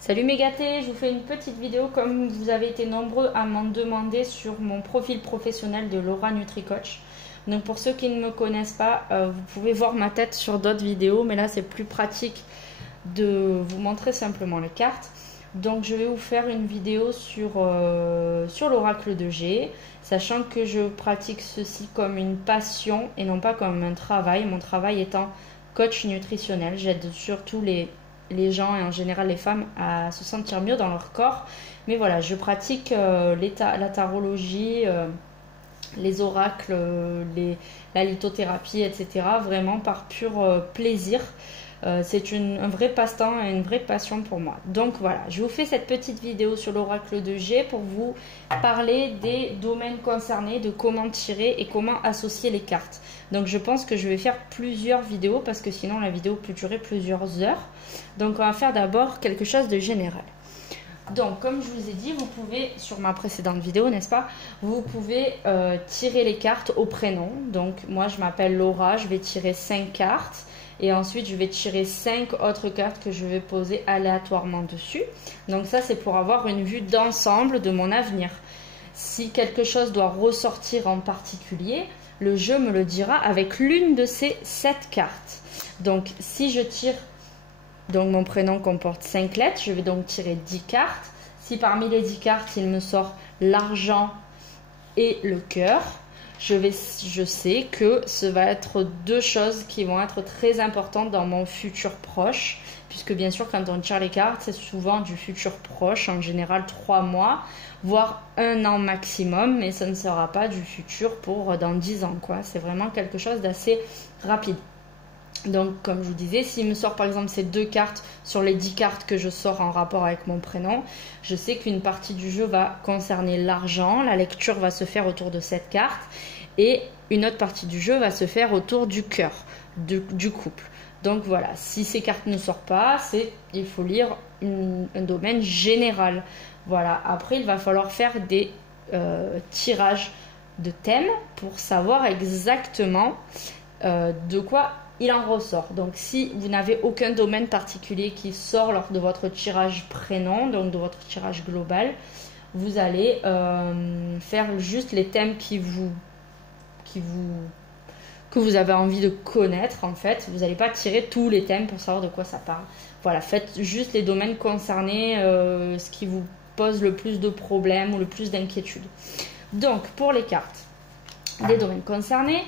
Salut mes gâtés, je vous fais une petite vidéo comme vous avez été nombreux à m'en demander sur mon profil professionnel de Laura NutriCoach. Donc pour ceux qui ne me connaissent pas, vous pouvez voir ma tête sur d'autres vidéos, mais là c'est plus pratique de vous montrer simplement les cartes. Donc je vais vous faire une vidéo sur l'oracle de G, sachant que je pratique ceci comme une passion et non pas comme un travail. Mon travail étant coach nutritionnel, j'aide surtout les gens et en général les femmes à se sentir mieux dans leur corps. Mais voilà, je pratique la tarologie, les oracles, la lithothérapie, etc. vraiment par pur plaisir. C'est un vrai passe-temps et une vraie passion pour moi. Donc voilà, je vous fais cette petite vidéo sur l'oracle de G pour vous parler des domaines concernés, de comment tirer et comment associer les cartes. Donc je pense que je vais faire plusieurs vidéos parce que sinon la vidéo peut durer plusieurs heures. Donc on va faire d'abord quelque chose de général. Donc comme je vous ai dit, vous pouvez, sur ma précédente vidéo, n'est-ce pas, vous pouvez tirer les cartes au prénom. Donc moi je m'appelle Laura, je vais tirer 5 cartes. Et ensuite, je vais tirer 5 autres cartes que je vais poser aléatoirement dessus. Donc ça, c'est pour avoir une vue d'ensemble de mon avenir. Si quelque chose doit ressortir en particulier, le jeu me le dira avec l'une de ces 7 cartes. Donc si je tire, donc mon prénom comporte 5 lettres, je vais donc tirer 10 cartes. Si parmi les 10 cartes, il me sort l'argent et le cœur, je sais que ce va être deux choses qui vont être très importantes dans mon futur proche, puisque bien sûr quand on tire les cartes, c'est souvent du futur proche, en général 3 mois, voire 1 an maximum, mais ça ne sera pas du futur pour dans 10 ans, quoi. C'est vraiment quelque chose d'assez rapide. Donc comme je vous disais, s'il me sort par exemple ces 2 cartes sur les 10 cartes que je sors en rapport avec mon prénom, je sais qu'une partie du jeu va concerner l'argent, la lecture va se faire autour de cette carte et une autre partie du jeu va se faire autour du cœur, du couple. Donc voilà, si ces cartes ne sortent pas, il faut lire un domaine général. Voilà, après il va falloir faire des tirages de thèmes pour savoir exactement de quoi il en ressort. Donc si vous n'avez aucun domaine particulier qui sort lors de votre tirage prénom, donc de votre tirage global, vous allez faire juste les thèmes que vous avez envie de connaître en fait. Vous n'allez pas tirer tous les thèmes pour savoir de quoi ça parle. Voilà, faites juste les domaines concernés, ce qui vous pose le plus de problèmes ou le plus d'inquiétudes. Donc pour les cartes des domaines concernés,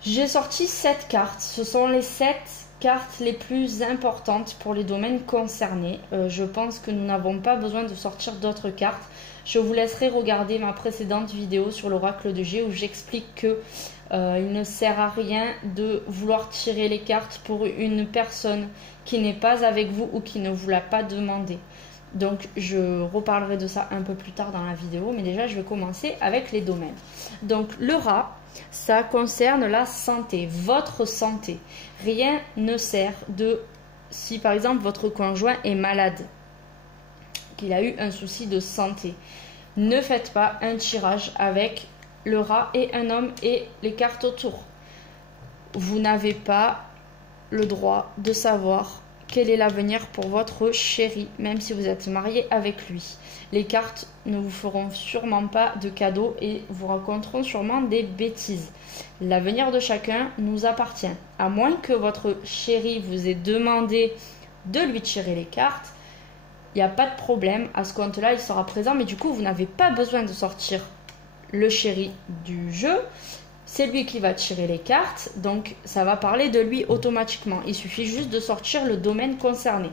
j'ai sorti 7 cartes. Ce sont les 7 cartes les plus importantes pour les domaines concernés. Je pense que nous n'avons pas besoin de sortir d'autres cartes. Je vous laisserai regarder ma précédente vidéo sur l'oracle de G où j'explique que il ne sert à rien de vouloir tirer les cartes pour une personne qui n'est pas avec vous ou qui ne vous l'a pas demandé. Donc je reparlerai de ça un peu plus tard dans la vidéo, mais déjà je vais commencer avec les domaines. Donc le rat, ça concerne la santé, votre santé. Rien ne sert de, si par exemple votre conjoint est malade, qu'il a eu un souci de santé, ne faites pas un tirage avec le rat et un homme et les cartes autour. Vous n'avez pas le droit de savoir quel est l'avenir pour votre chéri, même si vous êtes marié avec lui. Les cartes ne vous feront sûrement pas de cadeaux et vous raconteront sûrement des bêtises. L'avenir de chacun nous appartient. À moins que votre chéri vous ait demandé de lui tirer les cartes, il n'y a pas de problème. À ce compte-là, il sera présent, mais du coup, vous n'avez pas besoin de sortir le chéri du jeu. C'est lui qui va tirer les cartes, donc ça va parler de lui automatiquement. Il suffit juste de sortir le domaine concerné.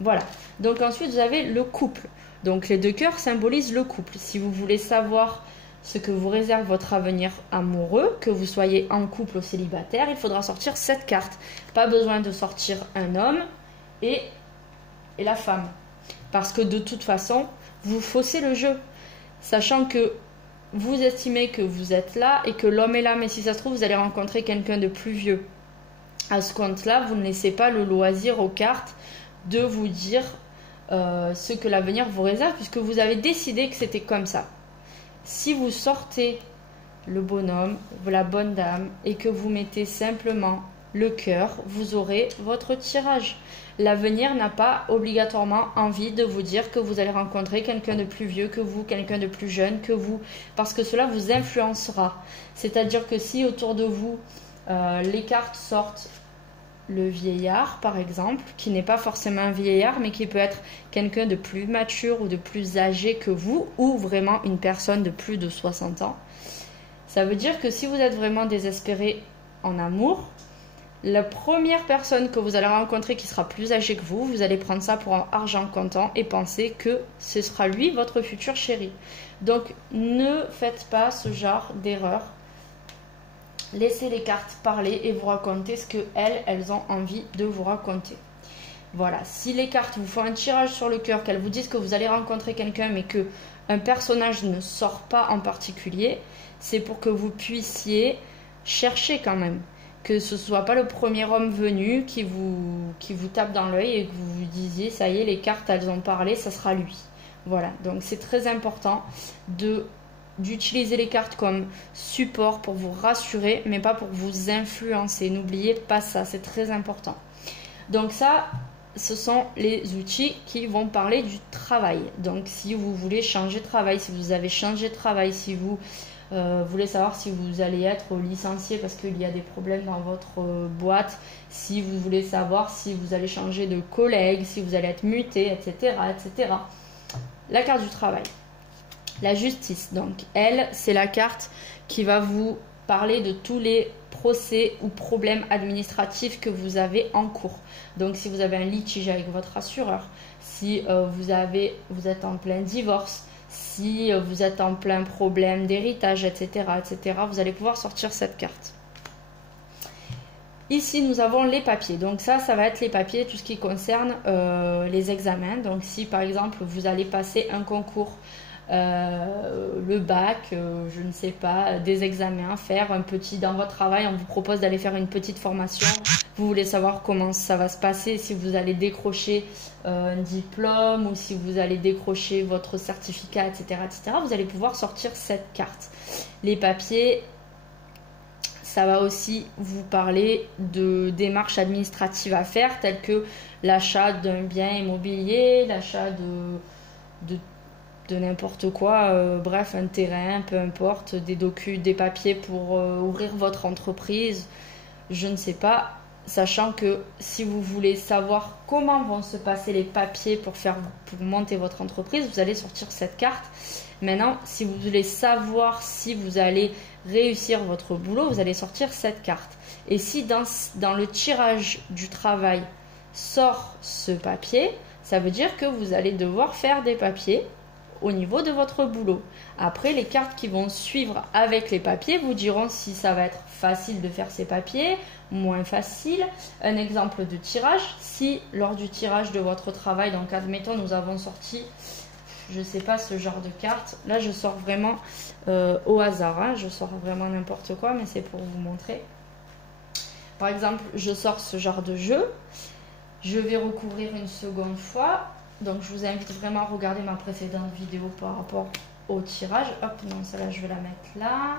Voilà. Donc ensuite, vous avez le couple. Donc les 2 cœurs symbolisent le couple. Si vous voulez savoir ce que vous réserve votre avenir amoureux, que vous soyez en couple ou célibataire, il faudra sortir 7 cartes. Pas besoin de sortir un homme et la femme. Parce que de toute façon, vous faussez le jeu. Sachant que vous estimez que vous êtes là et que l'homme est là, mais si ça se trouve, vous allez rencontrer quelqu'un de plus vieux. À ce compte-là, vous ne laissez pas le loisir aux cartes de vous dire ce que l'avenir vous réserve, puisque vous avez décidé que c'était comme ça. Si vous sortez le bonhomme, la bonne dame, et que vous mettez simplement le cœur, vous aurez votre tirage. L'avenir n'a pas obligatoirement envie de vous dire que vous allez rencontrer quelqu'un de plus vieux que vous, quelqu'un de plus jeune que vous, parce que cela vous influencera. C'est-à-dire que si autour de vous, les cartes sortent le vieillard, par exemple, qui n'est pas forcément un vieillard, mais qui peut être quelqu'un de plus mature ou de plus âgé que vous, ou vraiment une personne de plus de 60 ans, ça veut dire que si vous êtes vraiment désespéré en amour, la première personne que vous allez rencontrer qui sera plus âgée que vous allez prendre ça pour un argent comptant et penser que ce sera lui votre futur chéri. Donc ne faites pas ce genre d'erreur. Laissez les cartes parler et vous raconter ce que elles ont envie de vous raconter. Voilà, si les cartes vous font un tirage sur le cœur, qu'elles vous disent que vous allez rencontrer quelqu'un mais que un personnage ne sort pas en particulier, c'est pour que vous puissiez chercher quand même. Que ce ne soit pas le premier homme venu qui vous tape dans l'œil et que vous vous disiez, ça y est, les cartes, elles ont parlé, ça sera lui. Voilà, donc c'est très important d'utiliser les cartes comme support pour vous rassurer, mais pas pour vous influencer. N'oubliez pas ça, c'est très important. Donc ça, ce sont les outils qui vont parler du travail. Donc si vous voulez changer de travail, si vous avez changé de travail, si vous voulez savoir si vous allez être licencié parce qu'il y a des problèmes dans votre boîte, si vous voulez savoir si vous allez changer de collègue, si vous allez être muté, etc., etc. La carte du travail. La justice, donc elle, c'est la carte qui va vous parler de tous les procès ou problèmes administratifs que vous avez en cours. Donc si vous avez un litige avec votre assureur, si vous êtes en plein divorce, si vous êtes en plein problème d'héritage, etc., etc., vous allez pouvoir sortir cette carte. Ici, nous avons les papiers. Donc ça va être les papiers, tout ce qui concerne les examens. Donc si par exemple, vous allez passer un concours, le bac, je ne sais pas, des examens, faire un petit, dans votre travail, on vous propose d'aller faire une petite formation. Vous voulez savoir comment ça va se passer, si vous allez décrocher un diplôme ou si vous allez décrocher votre certificat, etc., etc. Vous allez pouvoir sortir cette carte. Les papiers, ça va aussi vous parler de démarches administratives à faire, telles que l'achat d'un bien immobilier, l'achat de n'importe quoi, bref, un terrain, peu importe, des papiers pour ouvrir votre entreprise, je ne sais pas. Sachant que si vous voulez savoir comment vont se passer les papiers pour monter votre entreprise, vous allez sortir cette carte. Maintenant, si vous voulez savoir si vous allez réussir votre boulot, vous allez sortir cette carte. Et si dans le tirage du travail sort ce papier, ça veut dire que vous allez devoir faire des papiers au niveau de votre boulot. Après, les cartes qui vont suivre avec les papiers vous diront si ça va être facile de faire ces papiers, moins facile. Un exemple de tirage, si lors du tirage de votre travail, donc admettons nous avons sorti, je ne sais pas, ce genre de carte, là je sors vraiment au hasard, hein, je sors vraiment n'importe quoi, mais c'est pour vous montrer. Par exemple, je sors ce genre de jeu, je vais recouvrir une seconde fois. Donc je vous invite vraiment à regarder ma précédente vidéo par rapport au tirage. Hop, non, celle-là je vais la mettre là.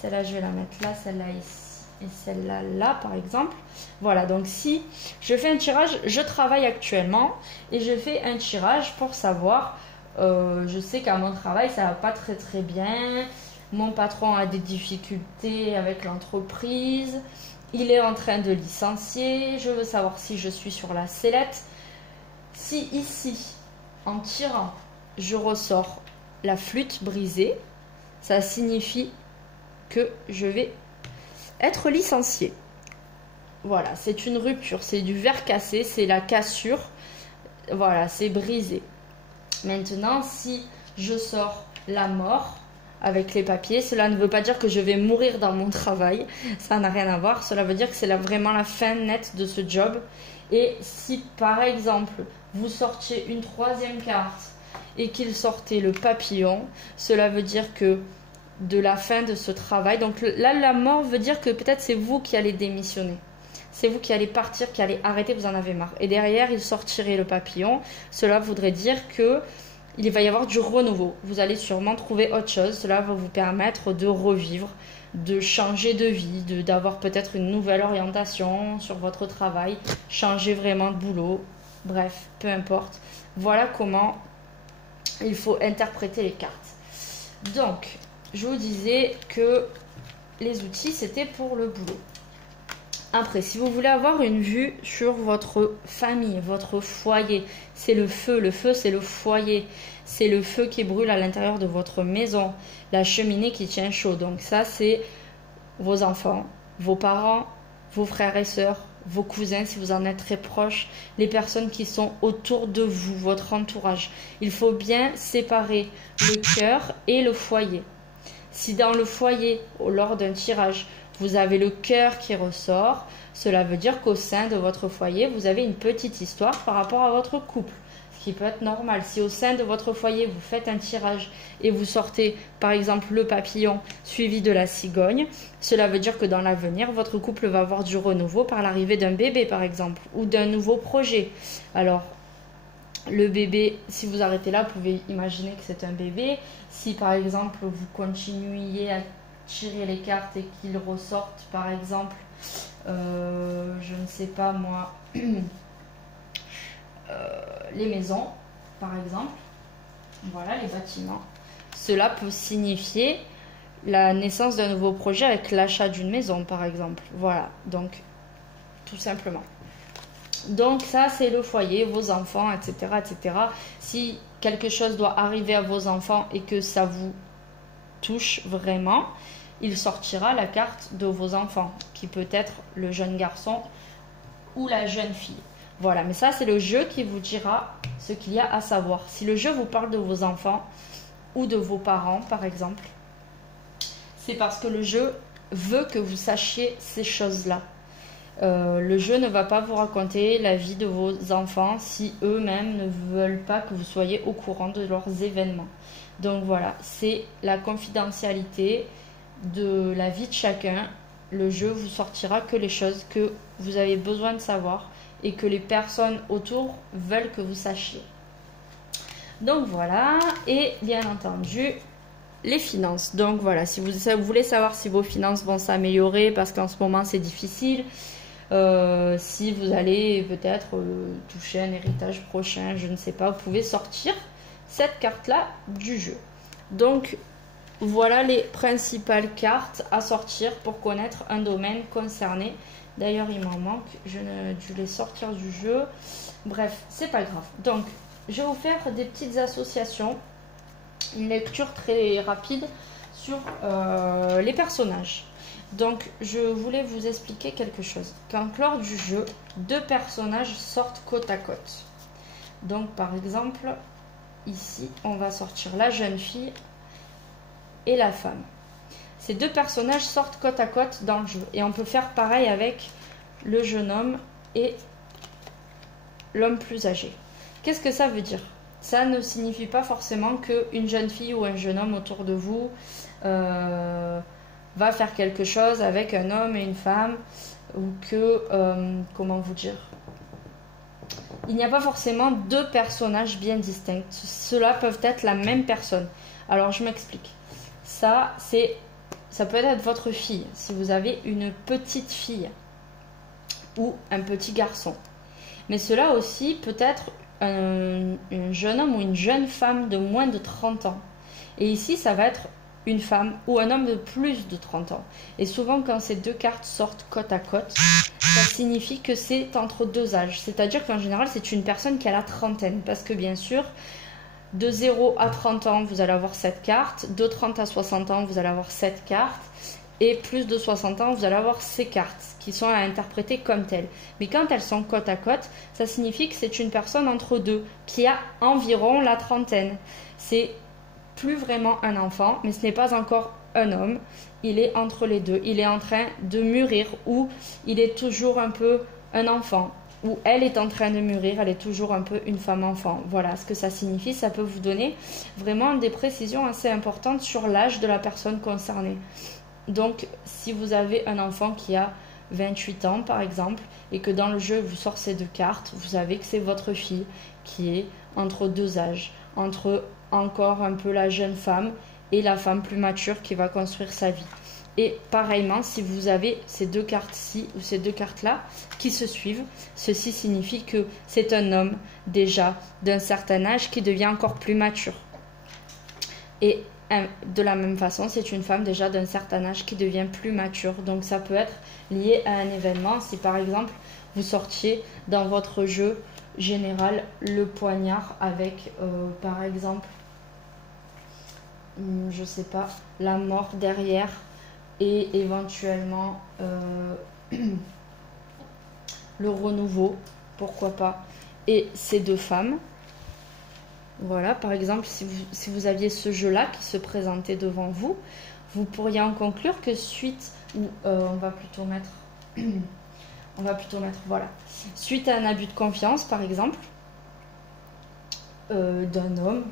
Celle-là je vais la mettre là, celle-là ici et celle-là là par exemple. Voilà, donc si je fais un tirage, je travaille actuellement et je fais un tirage pour savoir, je sais qu'à mon travail ça va pas très très bien. Mon patron a des difficultés avec l'entreprise. Il est en train de licencier. Je veux savoir si je suis sur la sellette. Si ici, en tirant, je ressors la flûte brisée, ça signifie que je vais être licenciée. Voilà, c'est une rupture, c'est du verre cassé, c'est la cassure. Voilà, c'est brisé. Maintenant, si je sors la mort avec les papiers, cela ne veut pas dire que je vais mourir dans mon travail. Ça n'a rien à voir. Cela veut dire que c'est vraiment la fin nette de ce job. Et si par exemple vous sortiez une troisième carte et qu'il sortait le papillon, cela veut dire que de la fin de ce travail, donc là la mort veut dire que peut-être c'est vous qui allez démissionner, c'est vous qui allez partir, qui allez arrêter, vous en avez marre. Et derrière il sortirait le papillon, cela voudrait dire que il va y avoir du renouveau, vous allez sûrement trouver autre chose, cela va vous permettre de revivre de changer de vie, d'avoir peut-être une nouvelle orientation sur votre travail, changer vraiment de boulot, bref, peu importe. Voilà comment il faut interpréter les cartes. Donc, je vous disais que les outils, c'était pour le boulot. Après, si vous voulez avoir une vue sur votre famille, votre foyer, c'est le feu c'est le foyer, c'est le feu qui brûle à l'intérieur de votre maison, la cheminée qui tient chaud. Donc ça, c'est vos enfants, vos parents, vos frères et sœurs, vos cousins si vous en êtes très proches, les personnes qui sont autour de vous, votre entourage. Il faut bien séparer le cœur et le foyer. Si dans le foyer, lors d'un tirage, vous avez le cœur qui ressort, cela veut dire qu'au sein de votre foyer, vous avez une petite histoire par rapport à votre couple, ce qui peut être normal. Si au sein de votre foyer, vous faites un tirage et vous sortez par exemple le papillon suivi de la cigogne, cela veut dire que dans l'avenir, votre couple va avoir du renouveau par l'arrivée d'un bébé par exemple, ou d'un nouveau projet. Alors, le bébé, si vous arrêtez là, vous pouvez imaginer que c'est un bébé. Si par exemple, vous continuiez à tirer les cartes et qu'ils ressortent par exemple, je ne sais pas moi, les maisons par exemple, voilà, les bâtiments, cela peut signifier la naissance d'un nouveau projet avec l'achat d'une maison par exemple, voilà, donc tout simplement. Donc ça c'est le foyer, vos enfants, etc., etc. Si quelque chose doit arriver à vos enfants et que ça vous touche vraiment, il sortira la carte de vos enfants, qui peut être le jeune garçon ou la jeune fille. Voilà, mais ça c'est le jeu qui vous dira ce qu'il y a à savoir. Si le jeu vous parle de vos enfants ou de vos parents par exemple, c'est parce que le jeu veut que vous sachiez ces choses-là. Le jeu ne va pas vous raconter la vie de vos enfants si eux-mêmes ne veulent pas que vous soyez au courant de leurs événements. Donc voilà, c'est la confidentialité de la vie de chacun. Le jeu vous sortira que les choses que vous avez besoin de savoir et que les personnes autour veulent que vous sachiez. Donc voilà, et bien entendu, les finances. Donc voilà, si vous voulez savoir si vos finances vont s'améliorer parce qu'en ce moment c'est difficile, si vous allez peut-être toucher un héritage prochain, je ne sais pas, vous pouvez sortir cette carte-là du jeu. Donc voilà les principales cartes à sortir pour connaître un domaine concerné. D'ailleurs, il m'en manque, je ne dû les sortir du jeu. Bref, c'est pas grave. Donc, je vais vous faire des petites associations, une lecture très rapide sur les personnages. Donc, je voulais vous expliquer quelque chose. Quand lors du jeu, deux personnages sortent côte à côte. Donc, par exemple, ici, on va sortir la jeune fille et la femme. Ces deux personnages sortent côte à côte dans le jeu. Et on peut faire pareil avec le jeune homme et l'homme plus âgé. Qu'est-ce que ça veut dire? Ça ne signifie pas forcément qu'une jeune fille ou un jeune homme autour de vous va faire quelque chose avec un homme et une femme, ou que, comment vous dire, il n'y a pas forcément deux personnages bien distincts. Cela peuvent être la même personne. Alors je m'explique. Ça peut être votre fille, si vous avez une petite fille ou un petit garçon. Mais cela aussi peut être un jeune homme ou une jeune femme de moins de 30 ans. Et ici, ça va être une femme ou un homme de plus de 30 ans. Et souvent, quand ces deux cartes sortent côte à côte, ça signifie que c'est entre deux âges. C'est-à-dire qu'en général, c'est une personne qui a la trentaine. Parce que bien sûr, de 0 à 30 ans, vous allez avoir cette carte. De 30 à 60 ans, vous allez avoir cette carte. Et plus de 60 ans, vous allez avoir ces cartes qui sont à interpréter comme telles. Mais quand elles sont côte à côte, ça signifie que c'est une personne entre deux, qui a environ la trentaine. C'est plus vraiment un enfant, mais ce n'est pas encore un homme. Il est entre les deux. Il est en train de mûrir, ou il est toujours un peu un enfant, ou elle est en train de mûrir, elle est toujours un peu une femme-enfant. Voilà ce que ça signifie. Ça peut vous donner vraiment des précisions assez importantes sur l'âge de la personne concernée. Donc, si vous avez un enfant qui a 28 ans, par exemple, et que dans le jeu, vous sortez ces deux cartes, vous savez que c'est votre fille qui est entre deux âges, entre encore un peu la jeune femme et la femme plus mature qui va construire sa vie. Et pareillement, si vous avez ces deux cartes-ci ou ces deux cartes-là qui se suivent, ceci signifie que c'est un homme déjà d'un certain âge qui devient encore plus mature. Et de la même façon, c'est une femme déjà d'un certain âge qui devient plus mature. Donc ça peut être lié à un événement. Si par exemple, vous sortiez dans votre jeu général le poignard avec, par exemple, je sais pas, la mort derrière et éventuellement le renouveau, pourquoi pas, et ces deux femmes. Voilà, par exemple, si vous aviez ce jeu-là qui se présentait devant vous, vous pourriez en conclure que suite, ou on va plutôt mettre, voilà, suite à un abus de confiance, par exemple, d'un homme,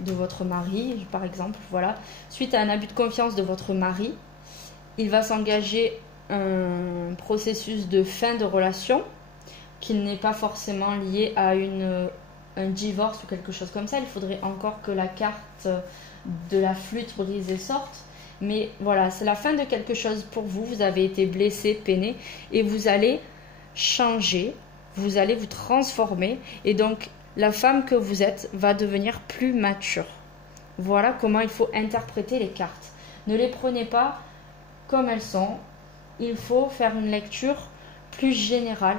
de votre mari, par exemple, voilà, suite à un abus de confiance de votre mari, il va s'engager un processus de fin de relation qui n'est pas forcément lié à un divorce ou quelque chose comme ça. Il faudrait encore que la carte de la flûte brisée sorte. Mais voilà, c'est la fin de quelque chose pour vous. Vous avez été blessé, peiné et vous allez changer, vous allez vous transformer et donc la femme que vous êtes va devenir plus mature. Voilà comment il faut interpréter les cartes. Ne les prenez pas comme elles sont. Il faut faire une lecture plus générale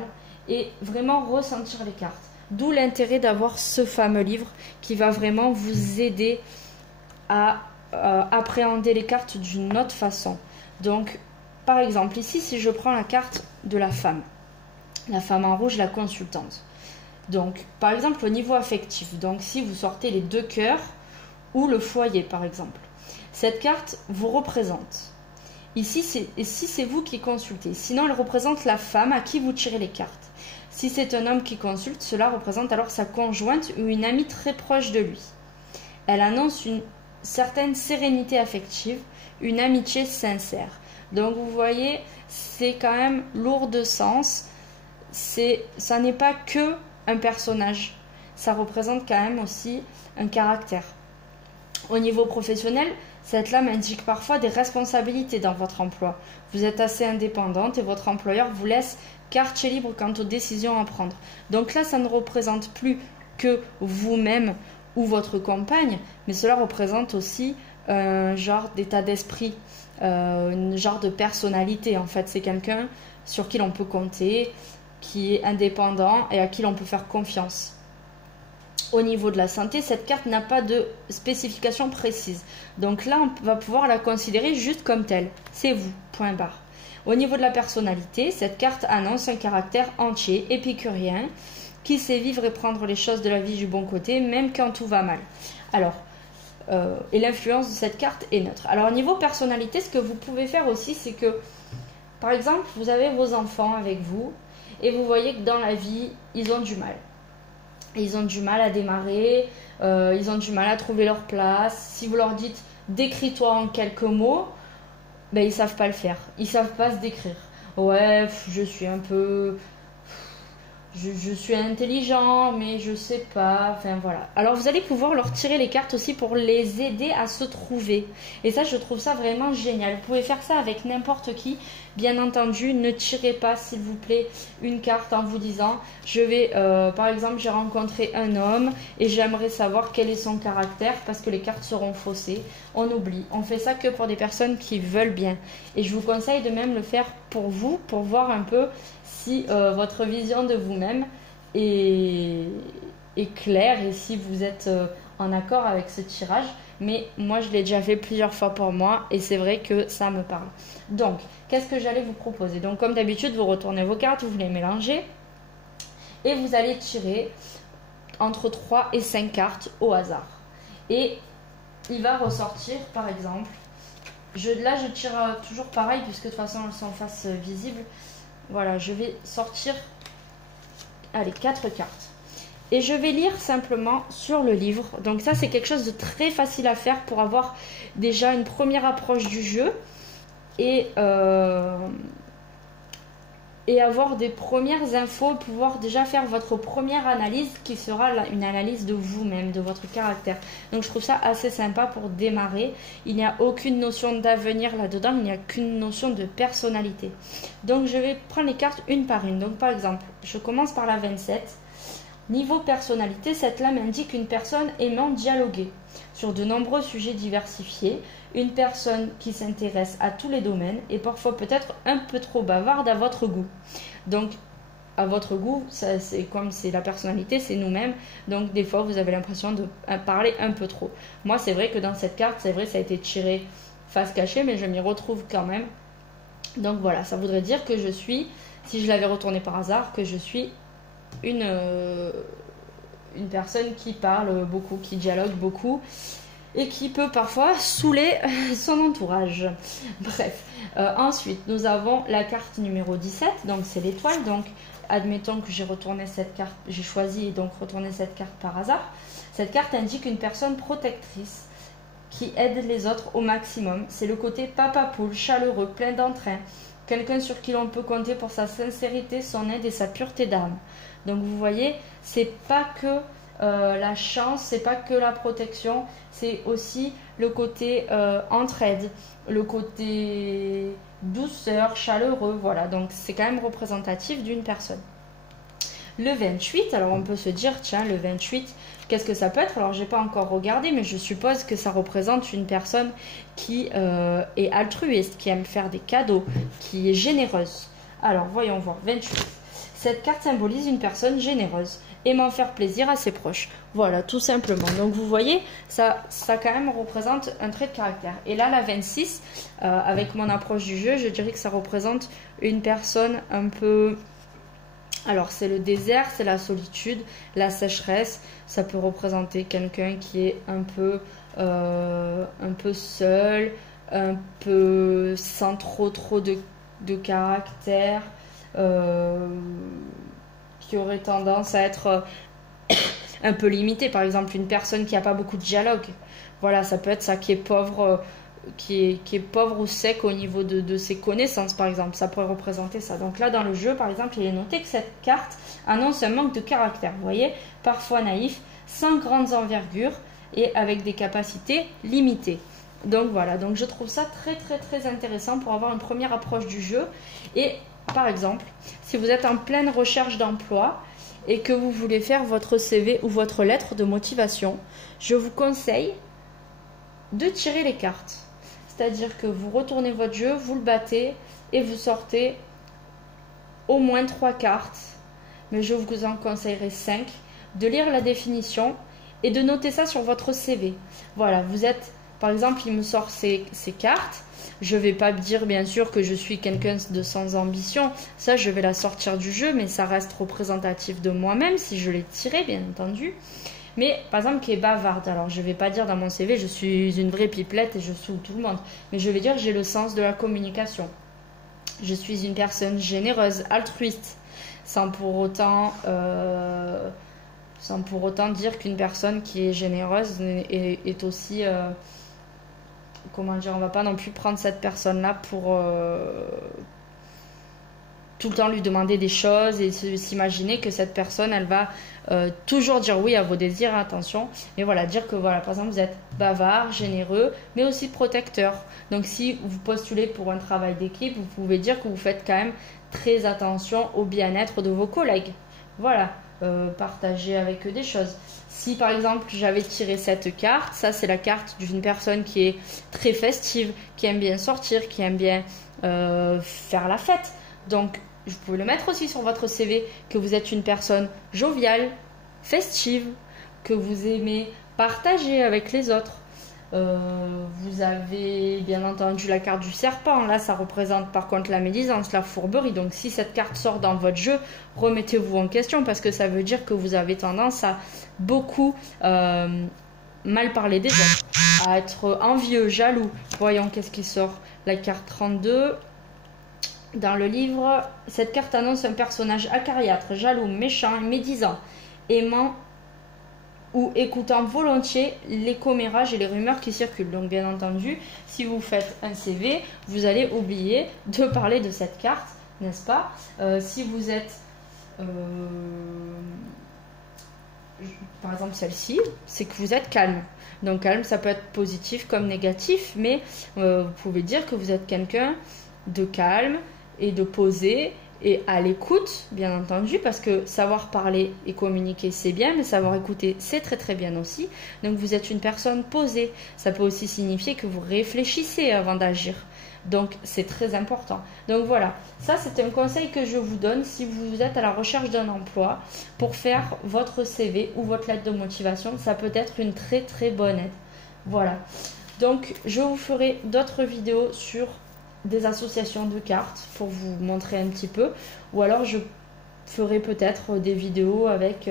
et vraiment ressentir les cartes. D'où l'intérêt d'avoir ce fameux livre qui va vraiment vous aider à appréhender les cartes d'une autre façon. Donc, par exemple, ici, si je prends la carte de la femme en rouge, la consultante. Donc, par exemple, au niveau affectif, donc si vous sortez les deux cœurs ou le foyer, par exemple, cette carte vous représente. Ici, c'est vous qui consultez. Sinon, elle représente la femme à qui vous tirez les cartes. Si c'est un homme qui consulte, cela représente alors sa conjointe ou une amie très proche de lui. Elle annonce une certaine sérénité affective, une amitié sincère. Donc, vous voyez, c'est quand même lourd de sens. Ça n'est pas que un personnage. Ça représente quand même aussi un caractère. Au niveau professionnel, cette lame indique parfois des responsabilités dans votre emploi. Vous êtes assez indépendante et votre employeur vous laisse quartier libre quant aux décisions à prendre. Donc là, ça ne représente plus que vous-même ou votre compagne, mais cela représente aussi un genre d'état d'esprit, un genre de personnalité. En fait, c'est quelqu'un sur qui l'on peut compter, qui est indépendant et à qui l'on peut faire confiance. Au niveau de la santé, cette carte n'a pas de spécification précise. Donc là, on va pouvoir la considérer juste comme telle. C'est vous, point barre. Au niveau de la personnalité, cette carte annonce un caractère entier, épicurien, qui sait vivre et prendre les choses de la vie du bon côté, même quand tout va mal. Alors, et l'influence de cette carte est neutre. Alors, au niveau personnalité, ce que vous pouvez faire aussi, c'est que, par exemple, vous avez vos enfants avec vous, et vous voyez que dans la vie, ils ont du mal. Ils ont du mal à démarrer, ils ont du mal à trouver leur place. Si vous leur dites « décris-toi en quelques mots », ben, ils ne savent pas le faire. Ils ne savent pas se décrire. Ouais, je suis un peu... Je suis intelligent, mais je sais pas. Enfin, voilà. Alors, vous allez pouvoir leur tirer les cartes aussi pour les aider à se trouver. Et ça, je trouve ça vraiment génial. Vous pouvez faire ça avec n'importe qui. Bien entendu, ne tirez pas, s'il vous plaît, une carte en vous disant je vais, par exemple, j'ai rencontré un homme et j'aimerais savoir quel est son caractère parce que les cartes seront faussées. On oublie. On fait ça que pour des personnes qui veulent bien. Et je vous conseille de même le faire pour vous, pour voir un peu si votre vision de vous-même est claire et si vous êtes en accord avec ce tirage. Mais moi, je l'ai déjà fait plusieurs fois pour moi et c'est vrai que ça me parle. Donc, qu'est-ce que j'allais vous proposer? Donc, comme d'habitude, vous retournez vos cartes, vous les mélangez et vous allez tirer entre 3 et 5 cartes au hasard. Et il va ressortir, par exemple, là, je tire toujours pareil puisque de toute façon, elles sont en face visible. Voilà, je vais sortir, allez, 4 cartes. Et je vais lire simplement sur le livre. Donc ça, c'est quelque chose de très facile à faire pour avoir déjà une première approche du jeu. Et et avoir des premières infos, pouvoir déjà faire votre première analyse qui sera une analyse de vous-même, de votre caractère. Donc je trouve ça assez sympa pour démarrer. Il n'y a aucune notion d'avenir là-dedans, il n'y a qu'une notion de personnalité. Donc je vais prendre les cartes une par une. Donc par exemple, je commence par la 27. Niveau personnalité, cette lame indique une personne aimant dialoguer sur de nombreux sujets diversifiés, une personne qui s'intéresse à tous les domaines et parfois peut-être un peu trop bavarde à votre goût. Donc, à votre goût, c'est comme c'est la personnalité, c'est nous-mêmes. Donc, des fois, vous avez l'impression de parler un peu trop. Moi, c'est vrai que dans cette carte, c'est vrai, ça a été tiré face cachée, mais je m'y retrouve quand même. Donc, voilà, ça voudrait dire que je suis, si je l'avais retourné par hasard, que je suis une personne qui parle beaucoup, qui dialogue beaucoup et qui peut parfois saouler son entourage. Bref, ensuite nous avons la carte numéro 17, donc c'est l'étoile. Donc admettons que j'ai retourné cette carte, j'ai choisi et donc retourné cette carte par hasard. Cette carte indique une personne protectrice qui aide les autres au maximum. C'est le côté papa poule, chaleureux, plein d'entrain, quelqu'un sur qui l'on peut compter pour sa sincérité, son aide et sa pureté d'âme. Donc vous voyez, c'est pas que la chance, c'est pas que la protection, c'est aussi le côté entraide, le côté douceur, chaleureux, voilà. Donc c'est quand même représentatif d'une personne. Le 28, alors on peut se dire, tiens, le 28, qu'est-ce que ça peut être? Alors j'ai pas encore regardé, mais je suppose que ça représente une personne qui est altruiste, qui aime faire des cadeaux, qui est généreuse. Alors voyons voir, 28. Cette carte symbolise une personne généreuse, aimant faire plaisir à ses proches. Voilà, tout simplement. Donc vous voyez, ça quand même représente un trait de caractère. Et là, la 26, avec mon approche du jeu, je dirais que ça représente une personne un peu... Alors c'est le désert, c'est la solitude, la sécheresse. Ça peut représenter quelqu'un qui est un peu seul, un peu sans trop de caractère. Qui aurait tendance à être un peu limité. Par exemple, une personne qui n'a pas beaucoup de dialogue. Voilà, ça peut être ça, qui est pauvre, qui est pauvre ou sec au niveau de ses connaissances, par exemple. Ça pourrait représenter ça. Donc là, dans le jeu, par exemple, il est noté que cette carte annonce un manque de caractère. Vous voyez, parfois naïf, sans grandes envergures et avec des capacités limitées. Donc voilà, donc je trouve ça très intéressant pour avoir une première approche du jeu. Et par exemple, si vous êtes en pleine recherche d'emploi et que vous voulez faire votre CV ou votre lettre de motivation, je vous conseille de tirer les cartes. C'est-à-dire que vous retournez votre jeu, vous le battez et vous sortez au moins 3 cartes, mais je vous en conseillerais 5, de lire la définition et de noter ça sur votre CV. Voilà, vous êtes, par exemple, il me sort ces cartes. Je ne vais pas dire bien sûr que je suis quelqu'un de sans ambition, ça je vais la sortir du jeu, mais ça reste représentatif de moi-même si je l'ai tiré bien entendu. Mais par exemple qui est bavarde, alors je ne vais pas dire dans mon CV je suis une vraie pipelette et je saoule tout le monde, mais je vais dire j'ai le sens de la communication. Je suis une personne généreuse, altruiste, sans pour autant dire qu'une personne qui est généreuse est aussi... comment dire, on va pas non plus prendre cette personne-là pour tout le temps lui demander des choses et s'imaginer que cette personne, elle va toujours dire oui à vos désirs, attention. Mais voilà, dire que voilà, par exemple, vous êtes bavard, généreux, mais aussi protecteur. Donc si vous postulez pour un travail d'équipe, vous pouvez dire que vous faites quand même très attention au bien-être de vos collègues. Voilà, partager avec eux des choses. Si par exemple j'avais tiré cette carte, ça c'est la carte d'une personne qui est très festive, qui aime bien sortir, qui aime bien faire la fête. Donc vous pouvez le mettre aussi sur votre CV, que vous êtes une personne joviale, festive, que vous aimez partager avec les autres. Vous avez bien entendu la carte du serpent, là ça représente par contre la médisance, la fourberie. Donc si cette carte sort dans votre jeu, remettez-vous en question parce que ça veut dire que vous avez tendance à beaucoup mal parler des autres, à être envieux, jaloux. Voyons qu'est-ce qui sort. La carte 32. Dans le livre, cette carte annonce un personnage acariâtre, jaloux, méchant et médisant, aimant ou écoutant volontiers les commérages et les rumeurs qui circulent. Donc bien entendu, si vous faites un CV, vous allez oublier de parler de cette carte n'est-ce pas? Si vous êtes, par exemple celle-ci, c'est que vous êtes calme. Donc calme, ça peut être positif comme négatif, mais vous pouvez dire que vous êtes quelqu'un de calme et de posé et à l'écoute, bien entendu, parce que savoir parler et communiquer, c'est bien, mais savoir écouter, c'est très très bien aussi. Donc vous êtes une personne posée. Ça peut aussi signifier que vous réfléchissez avant d'agir. Donc c'est très important. Donc voilà, ça c'est un conseil que je vous donne si vous êtes à la recherche d'un emploi pour faire votre CV ou votre lettre de motivation. Ça peut être une très très bonne aide. Voilà. Donc je vous ferai d'autres vidéos sur des associations de cartes pour vous montrer un petit peu, ou alors je ferai peut-être des vidéos avec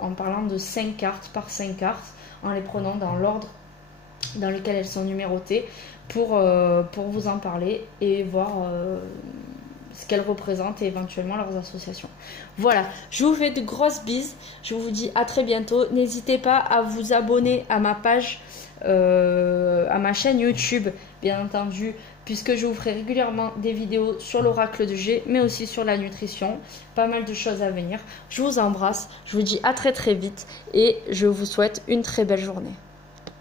en parlant de 5 cartes par 5 cartes, en les prenant dans l'ordre dans lequel elles sont numérotées pour vous en parler et voir ce qu'elles représentent et éventuellement leurs associations. Voilà, je vous fais de grosses bises, je vous dis à très bientôt. N'hésitez pas à vous abonner à ma page, à ma chaîne YouTube, bien entendu, puisque je vous ferai régulièrement des vidéos sur l'oracle de G, mais aussi sur la nutrition. Pas mal de choses à venir. Je vous embrasse, je vous dis à très très vite et je vous souhaite une très belle journée.